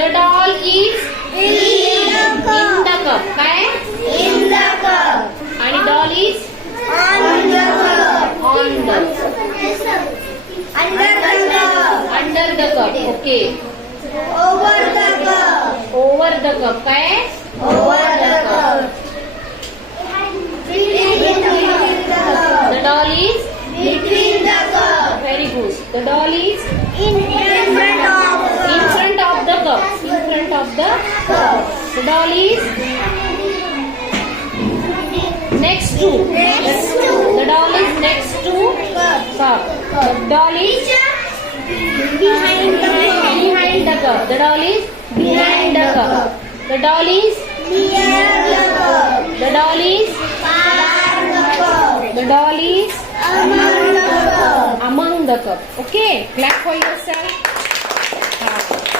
The doll is in the cup. काय? In the cup. आणि doll is On the cup. on the Under the cup. under the cup. Okay. Over the cup. Over the cup. काय? Over the cup. Between the cup. The doll is Between the cup. very good. The doll is In front of in front of the cup. In front of the cup. The doll is next to. Next to. The doll is next to cup. The doll is Behind the cup. behind the cup. The doll is behind the cup. The doll is Near the cup. the doll is Far the cup. the doll is Among the cup. among the cup. Okay, clap for yourself.